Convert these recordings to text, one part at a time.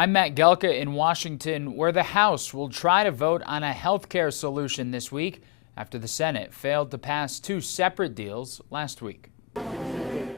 I'm Matt Gelka in Washington, where the House will try to vote on a health care solution this week after the Senate failed to pass two separate deals last week.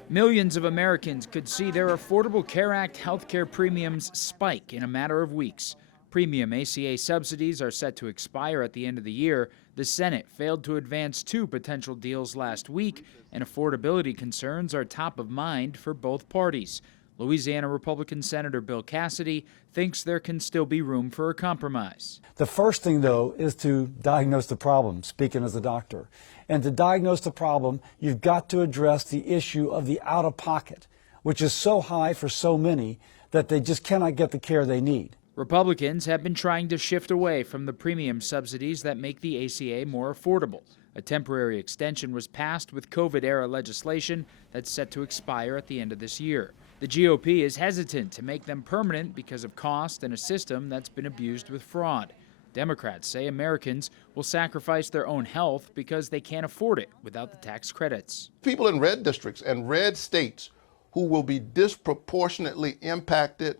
Millions of Americans could see their Affordable Care Act health care premiums spike in a matter of weeks. Premium ACA subsidies are set to expire at the end of the year. The Senate failed to advance two potential deals last week, and affordability concerns are top of mind for both parties. Louisiana Republican Senator Bill Cassidy thinks there can still be room for a compromise. The first thing, though, is to diagnose the problem, speaking as a doctor. And to diagnose the problem, you've got to address the issue of the out-of-pocket, which is so high for so many that they just cannot get the care they need. Republicans have been trying to shift away from the premium subsidies that make the ACA more affordable. A temporary extension was passed with COVID-era legislation that's set to expire at the end of this year. The GOP is hesitant to make them permanent because of cost and a system that's been abused with fraud. Democrats say Americans will sacrifice their own health because they can't afford it without the tax credits. People in red districts and red states who will be disproportionately impacted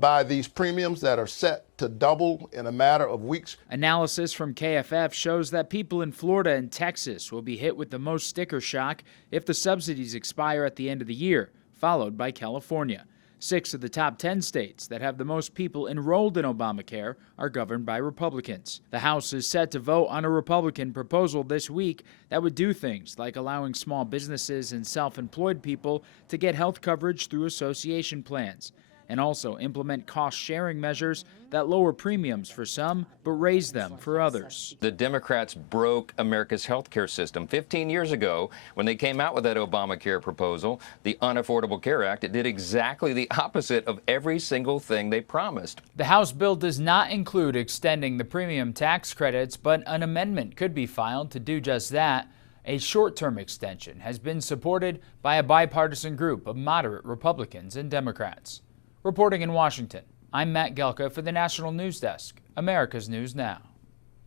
by these premiums that are set to double in a matter of weeks. Analysis from KFF shows that people in Florida and Texas will be hit with the most sticker shock if the subsidies expire at the end of the year, followed by California. 6 of the top 10 states that have the most people enrolled in Obamacare are governed by Republicans. The House is set to vote on a Republican proposal this week that would do things like allowing small businesses and self-employed people to get health coverage through association plans, and also implement cost-sharing measures that lower premiums for some but raise them for others. The Democrats broke America's health care system 15 years ago when they came out with that Obamacare proposal, the Unaffordable Care Act. It did exactly the opposite of every single thing they promised. The House bill does not include extending the premium tax credits, but an amendment could be filed to do just that. A short-term extension has been supported by a bipartisan group of moderate Republicans and Democrats. Reporting in Washington, I'm Matt Gelka for the National News Desk, America's News Now.